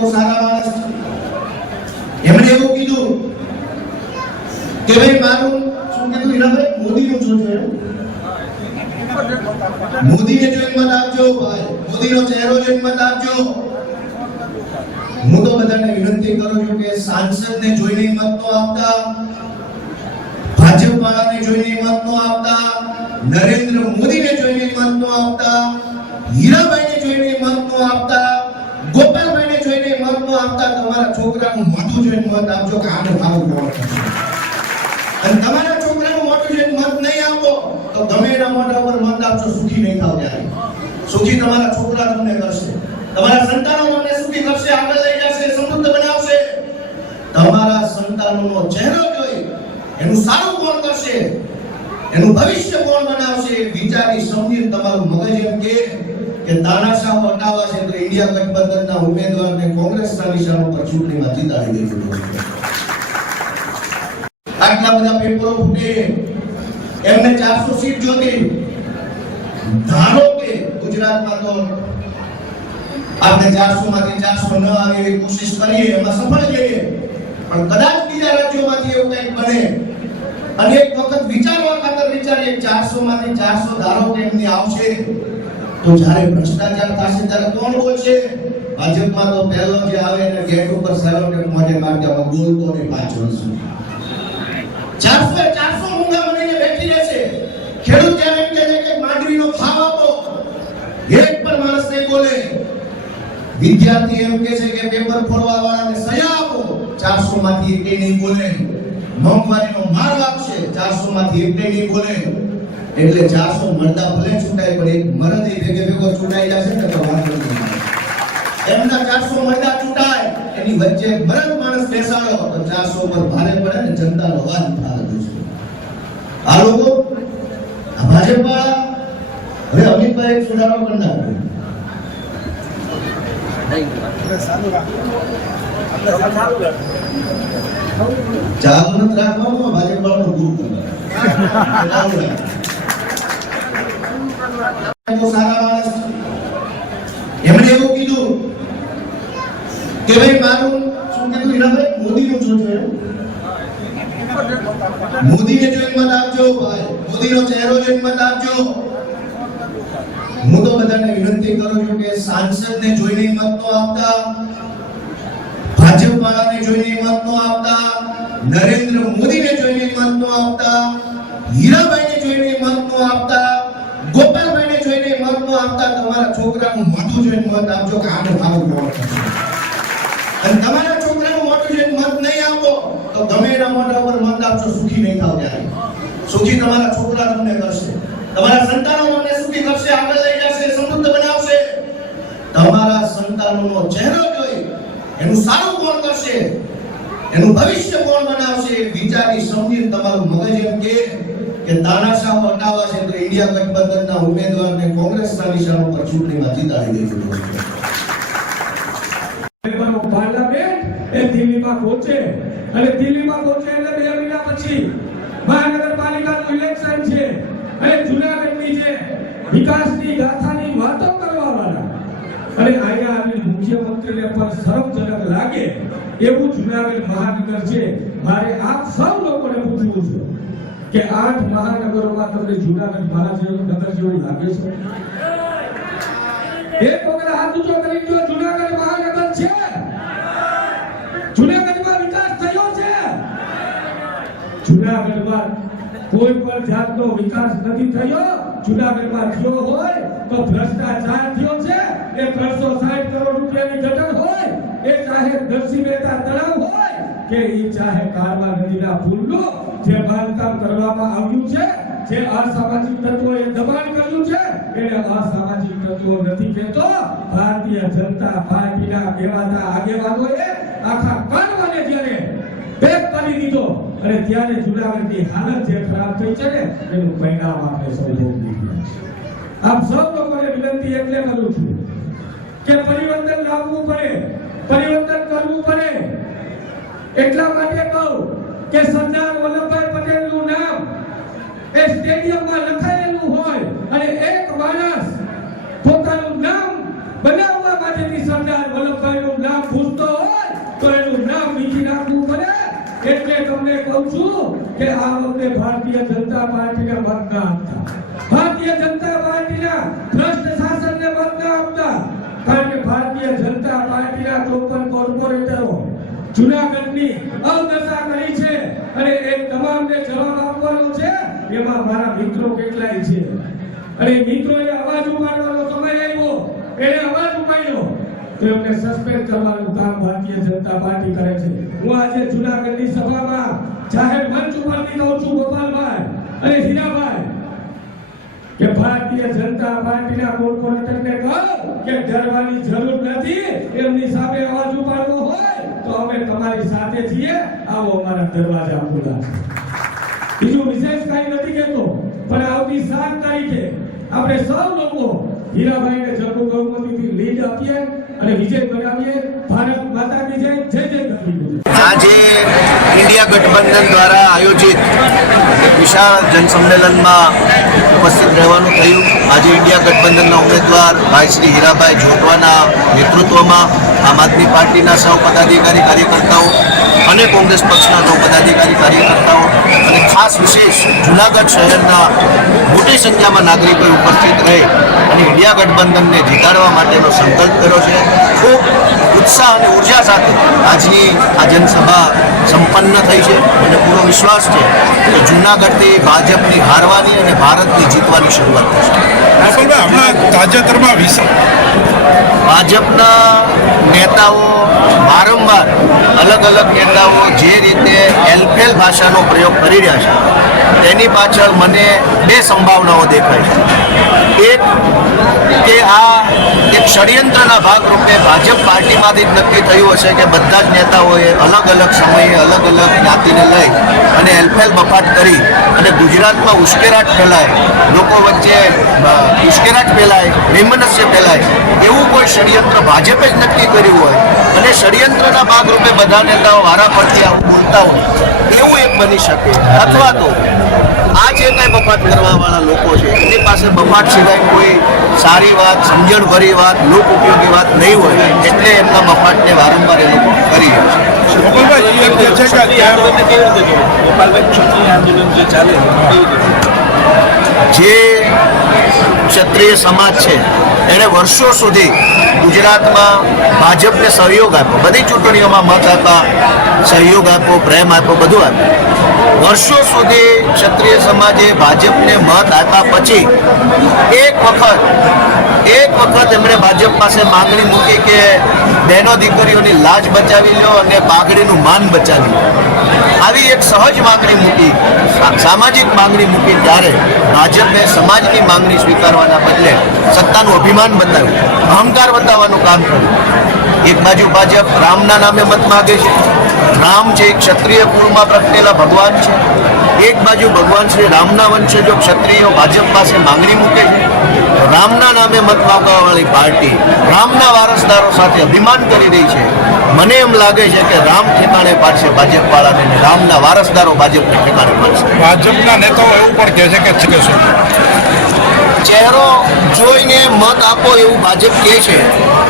તો સારા માણસ એમણે એવું કીધું કે ભાઈ મારું શું કીધું હીરાભાઈ, મોદીનું જોજો, મોદીને જોઈને મત આપજો ભાઈ, મોદીનો ચહેરો જોઈને મત આપજો. હું તો બધાને વિનંતી કરું છું કે સાંસદને જોઈને મત નો આપતા, ભાજપ વાળાને જોઈને મત નો આપતા, નરેન્દ્ર મોદીને જોઈને મત નો આપતા, હીરાભાઈને જોઈને મત નો આપતા, ગોપાલભાઈને જોઈને મત નો આપતા. તમારા છોકરાનું મોઢું જોઈને મત આપજો કે આને આવું કોણ કરશે. અને તમારા છોકરાનું મોઢું જોઈને મત નહીં આપો તો ગમે એના મોઢા પર મત આપજો, સુખી નહીં થાવ. ત્યારે સુખી તમારા છોકરા તમને કરશે, તમારા સંતાનો તમને સુખી કરશે, આગળ લઈ જશે, સમૃદ્ધ બનાવશે. તમારા સંતાનોનો ચહેરો જોઈ એનું સારું કોણ કરશે, એનું ભવિષ્ય કોણ બનાવશે વિચારી સમજી તમારું મગજ એમ કે તાનાશાહ હટાવવા છે તો ઇન્ડિયા ગઠબંધનના ઉમેદવારને કોંગ્રેસના નિશાન ઉપર ચૂંટણીમાં જીતાડી દેજો. આટલા બધા પેપરો ફૂટે, એમને 400 સીટ જોતી. ધારો કે ગુજરાતમાં તો આપણે 400 માંથી 400 ન આવે એવી કોશિશ કરીએ, એમાં સફળ જઈએ, પણ કદાચ બીજા રાજ્યોમાંથી એવું કંઈક બને અને એક વખત વિચારવા ખાતર વિચારીએ 400 માંથી 400 ધારો કેમની આવશે તો જ્યારે ભ્રષ્ટાચાર થશે ત્યારે કોણ બોલશે? ભાજપમાં તો પહેલો જે આવે એને ગેટ ઉપર સેલોટેપ માટે કાઢવામાં બોલતો ને પાછળ શું 400 મૂંગા બનીને બેઠી રહેશે. ખેડૂત જ્યારે એમ કહે છે કે માંડવીનો ભાવ આપો, ગેટ પર માણસ નહીં બોલે. વિદ્યાર્થી એમ કહે છે કે પેપર ફોડવા વાળાને સજા આપો, 400 માંથી એકેય નહીં બોલે. મોંઘવારીનો માર લાગશે, 400 માંથી એકેય નહીં બોલે. એટલે 400 મરદા ભલે છૂટાય પણ એક મરદ ભેગો છૂટાઈ જશે ને તો વાંધો નહીં. એમના 400 મરદા છૂટાય, એની વચ્ચે મરદ માણસ બેસાડો તો 400 પર ભારે પડે ને જનતાનો અવાજ ઉઠાવે છે. આ લોકો આ ભાજપ વાળા હવે અમિતભાઈ એક સુધારો કરી નાખ્યો. ચાલુ નથી રાખવાનું, ભાજપ વાળાનો ગુરુ એમણે એવું કીધું કે ભાઈ મારું શું કીધું હીરાભાઈ, મોદીનું જોજો, મોદીને જોઈને મત આપજો ભાઈ, મોદીનો ચહેરો જોઈને મત આપજો. હું તો બધાને વિનંતી કરું છું કે સાંસદને જોઈને મત નો આપતા, ભાજપ વાળાને જોઈને મત નો આપતા, નરેન્દ્ર મોદીને જોઈને મત નો આપતા, હીરાભાઈને જોઈને મત નો આપતા, ગોપાલભાઈને જોઈને મત નો આપતા. તમારા છોકરાનું મોઢું જોઈને મત આપજો કે આનું આવું કોણ કરશે. અને તમારા છોકરાનું મોઢું જોઈને મત નહીં આપો તો ગમે એના મોઢા પર મત આપજો, સુખી નહીં થાવ. ત્યારે સુખી તમારા છોકરા તમને કરશે, તમારા સંતાનો તમને સુખી કરશે, આગળ લઈ જશે, સમૃદ્ધ બનાવશે. તમારા સંતાનોનો ચહેરો જોઈ એનું સારું કોણ કરશે, એનું ભવિષ્ય કોણ બનાવશે, વિચારી સમજી તમારું મગજ એમ કે તાનાશાહ હટાવવા છે તો ઇન્ડિયા ગઠબંધનના ઉમેદવારને કોંગ્રેસના નિશાન ઉપર ચૂંટણીમાં જીતાડી દેજો. પાર્લામેન્ટ એ દિલ્હીમાં પહોંચે અને દિલ્હીમાં પહોંચે એટલે 2 મહિના પછી મહાનગરપાલિકાનું ઇલેક્શન છે અને જૂનાગઢની જે વિકાસની ગાથાની વાતો કરવા વાળા અને અહીંયા આવેલ મુખ્યમંત્રીને પણ શરમજનક લાગે એવું જૂનાગઢ મહાનગર છે. મારે આપ સૌ લોકોને પૂછવું છે કે 8 મહાનગરોમાં તમને જૂનાગઢ મહાનગર જેવું લાગે છે? એક વખત હાથ ઊંચો કરી દો, જૂનાગઢ મહાનગર છે? જૂનાગઢમાં વિકાસ થયો છે? જૂનાગઢમાં કોઈ પણ જાતનો વિકાસ નથી થયો. જૂનાગઢમાં થયો હોય તો ભ્રષ્ટાચાર થયો છે. એ 360 કરોડ રૂપિયાની ગટર હોય, એ ચાહે નરસિંહ મહેતા તળાવ હોય કે એ ચાહે કારવા નદીના પુલનું જે બાંધકામ કરવામાં આવ્યું છે, જે અસામાજિક તત્વોએ દબાણ કર્યું છે એને અસામાજિક તત્વો નથી કહેતો. ભારતીય જનતા પાર્ટીના કહેવાતા આગેવાનોએ આખા કારવાને જ્યારે બેક કરી દીધો અને ત્યારે જૂનાગઢની હાલત જે ખરાબ થઈ છે ને એનું પરિણામ આપણે સૌ ભોગવી રહ્યા છીએ. આપ સૌ લોકોને વિનંતી એટલે કરું છું કે પરિવર્તન લાવવું પડે, પરિવર્તન કરવું પડે. એટલા માટે કહું કે સરદાર વલ્લભભાઈ પટેલનું નામ એ સ્ટેડિયમમાં લખાયેલું હોય અને એક માણસ પોતાનું નામ બનાવવા માટેની સરદાર વલ્લભભાઈનું નામ પૂછતો હોય તો એનું નામ લીખી નાખવું પડે. એટલે તમને કહું છું કે આ વખતે ભારતીય જનતા પાર્ટીને મત ના આપતા, ભારતીય જનતા પાર્ટીના ભ્રષ્ટ શાસનને મત ના આપતા. કારણ કે ભારતીય જનતા પાર્ટીના 53 કોર્પોરેટરો જૂનાગઢની અવદશા કરી છે અને એ તમામને જવાબ આપવાનો છે. એમાં મારા મિત્રો કેટલાય છે અને મિત્રોએ અવાજ ઉપાડવાનો સમય આવ્યો, એને અવાજ ઉપાડ્યો તો એમને સસ્પેન્ડ કરવાનું કામ ભારતીય જનતા પાર્ટી કરે છે. હું આજે જૂનાગઢની સભામાં જાહેર મંચ ઉપરથી કહું છું ગોપાલભાઈ અને હીરાભાઈ કે ભારતીય જનતા પાર્ટીના કોર્પોરેટરને કહો કે ડરવાની જરૂર નથી. એમની સામે અવાજ ઉપાડવો હોય તો અમે તમારી સાથે છીએ, આવો અમારા દરવાજા ખુલ્લા છે. બીજું વિશેષ કઈ નથી કહેતો, પણ આવતી 7 તારીખે આપણે સૌ લોકો હીરાભાઈને જબરુ બહુમતીથી લીડ આપીએ અને વિજય બનાવીએ. ભારત માતા કી જય, જય જય ગરવી. આજે ઇન્ડિયા ગઠબંધન દ્વારા આયોજિત વિશાળ જનસંમેલનમાં ઉપસ્થિત રહેવાનું થયું. આજે ઇન્ડિયા ગઠબંધનના ઉમેદવાર ભાઈ શ્રી હીરાભાઈ જોટવાના નેતૃત્વમાં આમ આદમી પાર્ટીના સૌ પદાધિકારી કાર્યકર્તાઓ અને કોંગ્રેસ પક્ષના સૌ પદાધિકારી કાર્યકર્તાઓ અને ખાસ વિશેષ જૂનાગઢ શહેરના મોટી સંખ્યામાં નાગરિકો ઉપસ્થિત રહી અને ઇન્ડિયા ગઠબંધનને જીતાડવા માટેનો સંકલ્પ કર્યો છે. ખૂબ ઉત્સાહ અને ઉર્જા સાથે આજની આ જનસભા સંપન્ન થઈ છે અને પૂરો વિશ્વાસ છે કે જૂનાગઢથી ભાજપની હારવાની અને ભારતની જીતવાની શરૂઆત થશે. હમણાં તાજેતરમાં ભાજપના નેતાઓ વારંવાર અલગ અલગ નેતાઓ જે રીતે એલફેલ ભાષાનો પ્રયોગ કરી રહ્યા છે તેની પાછળ મને બે સંભાવનાઓ દેખાય છે. એક કે આ એક ષડયંત્રના ભાગરૂપે ભાજપ પાર્ટીમાંથી જ નક્કી થયું હશે કે બધા જ નેતાઓએ અલગ અલગ સમયે અલગ અલગ જ્ઞાતિને લઈ અને એલફેલ બફાટ કરી અને ગુજરાતમાં ઉશ્કેરાટ ફેલાય, લોકો વચ્ચે ઉશ્કેરાટ ફેલાય, વૈમનસ્ય ફેલાય એવું કોઈ ષડયંત્ર ભાજપે જ નક્કી કર્યું હોય અને ષડયંત્રના ભાગરૂપે બધા નેતાઓ વારાફરતી આવું બોલતા હોય એવું એક બની શકે. અથવા તો આ જે કંઈ બફાટ કરવાવાળા લોકો છે એની પાસે બફાટ સિવાય કોઈ સારી વાત, સમજણભરી વાત, લોક ઉપયોગી વાત નહીં હોય એટલે એમના બફાટને વારંવાર એ લોકો કરી જે ક્ષત્રિય સમાજ છે એણે વર્ષો સુધી ગુજરાતમાં ભાજપને સહયોગ આપ્યો, બધી ચૂંટણીઓમાં મત આપ્યા, સહયોગ આપ્યો, પ્રેમ આપ્યો, બધું આપ્યું. વર્ષો સુધી ક્ષત્રિય સમાજે ભાજપને મત આપ્યા પછી એક વખત એમણે ભાજપ પાસે માંગણી મૂકી કે બહેનો દીકરીઓની લાજ બચાવી લો અને પાઘડીનું માન બચાવી લો. આવી એક સહજ માંગણી મૂકી, સામાજિક માંગણી મૂકી ત્યારે ભાજપે સમાજની માંગણી સ્વીકારવાના બદલે સત્તાનું અભિમાન બતાવ્યું, અહંકાર બતાવવાનું કામ કર્યું. એક બાજુ ભાજપ રામના નામે મત માગે છે, રામ છે ક્ષત્રિય કુળમાં પ્રગટેલા ભગવાન છે, એક બાજુ ભગવાન શ્રી રામના વંશજો ક્ષત્રિયો ભાજપ પાસે માંગણી મૂકે છે. રામના નામે મત માગવાવાળી પાર્ટી રામના વારસદારો સાથે અભિમાન કરી રહી છે. મને એમ લાગે છે કે રામ ઠેકાણે પાડશે ભાજપ વાળાને, રામના વારસદારો ભાજપને ઠેકાણે પાડશે. ભાજપના નેતાઓ એવું પણ કહે છે કે ચહેરો જોઈને મત આપો એવું ભાજપ કહે છે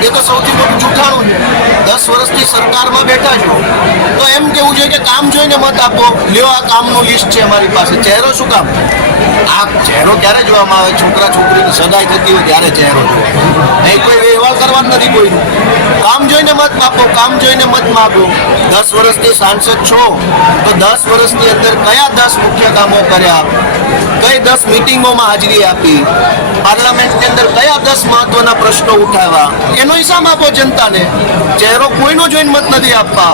એ તો સૌથી મોટું જૂઠાણું છે. 10 વર્ષથી સરકારમાં બેઠા છો તો એમ કેવું છે કે કામ જોઈને મત આપો, લ્યો આ કામનું લિસ્ટ છે અમારી પાસે. ચહેરો શું કામ? આ ચહેરો ક્યારે જોવામાં આવે? છોકરા છોકરીની સગાઈ થતી હોય ત્યારે ચહેરો જોવે, નહીં કોઈ વ્યવહાર કરવા જ નથી કોઈનું. કામ જોઈને મત આપો, કામ જોઈને મત માગો. 10 વર્ષથી સાંસદ છો તો 10 વર્ષની અંદર કયા 10 મુખ્ય કામો કર્યા, કઈ 10 મિટિંગોમાં હાજરી આપી, પાર્લામેન્ટની અંદર કયા 10 મહત્વના પ્રશ્નો ઉઠાવ્યા, એનો હિસાબ આપો જનતાને. ચહેરો કોઈનો જોઈને મત નથી આપવા,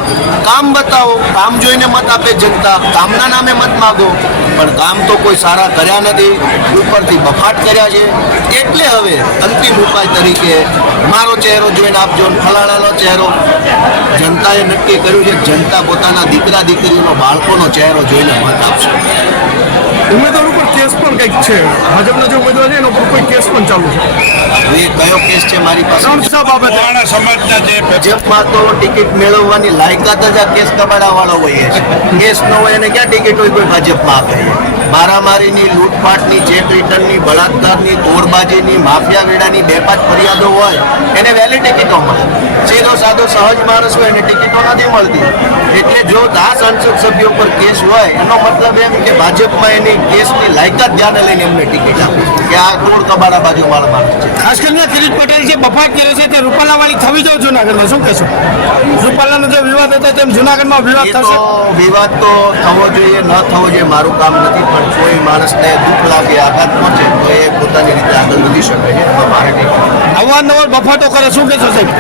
કામ બતાવો. કામ જોઈને મત આપે જનતા, કામના નામે મત માગો, પણ કામ તો કોઈ સારા કર્યા નથી, ઉપરથી બફાટ કર્યા છે. એટલે હવે અંતિમ ઉપાય તરીકે મારો ચહેરો જોઈને આપજો, ફલાણાનો ચહેરો. જનતાએ નક્કી કર્યું છે જનતા પોતાના દીકરા દીકરીઓનો બાળકોનો ચહેરો જોઈને મત આપશે. ઉમેદવાર ઉપર કેસ પણ કંઈક છે, ભાજપનો જે ઉમેદવાર છે એના ઉપર કોઈ કેસ પણ ચાલુ છે. એ કયો કેસ છે મારી પાસે? સમાજના જે ભાજપમાં તો ટિકિટ મેળવવાની લાયકાત જ આ કેસ કબાડાવાળો હોય છે. કેસ ન હોય એને ક્યાં ટિકિટ હોય કોઈ ભાજપમાં આપે? મારામારીની, લૂંટફાટની, ચેક રિટર્નની, બળાત્કારની, તોડબાજીની, માફિયા વેડાની 2-5 ફરિયાદો હોય એને વહેલી ટિકિટો મળે. સીધો સાદો સહજ માણસ હોય એને ટિકિટો નથી મળતી. એટલે જો 10 સંસદ સભ્યો પર કેસ હોય એનો મતલબ એમ કે ભાજપમાં એની કેસની લાયકાત ધ્યાને લઈને એમને ટિકિટ આપી કે આ તોડ કબાડા બાજુ વાળા માણસ છે. ખાસ કરીને કિરીટ પટેલ જે બફાટ કરે છે તે રૂપાલાવાળી થવી જાવ જુનાગઢમાં, શું કહેશો? રૂપાલાનો જે વિવાદ હતો તેમ જુનાગઢમાં વિવાદ એ થશે? તો વિવાદ તો થવો જોઈએ, ન થવો જોઈએ મારું કામ નથી, પણ કોઈ માણસને દુઃખ લાગે, આઘાત પહોંચે તો એ પોતાની રીતે આગળ વધી શકે છે. એમાં મારે કંઈ અવારનવાર બફાટો કરે, શું કહેશો સાહેબ?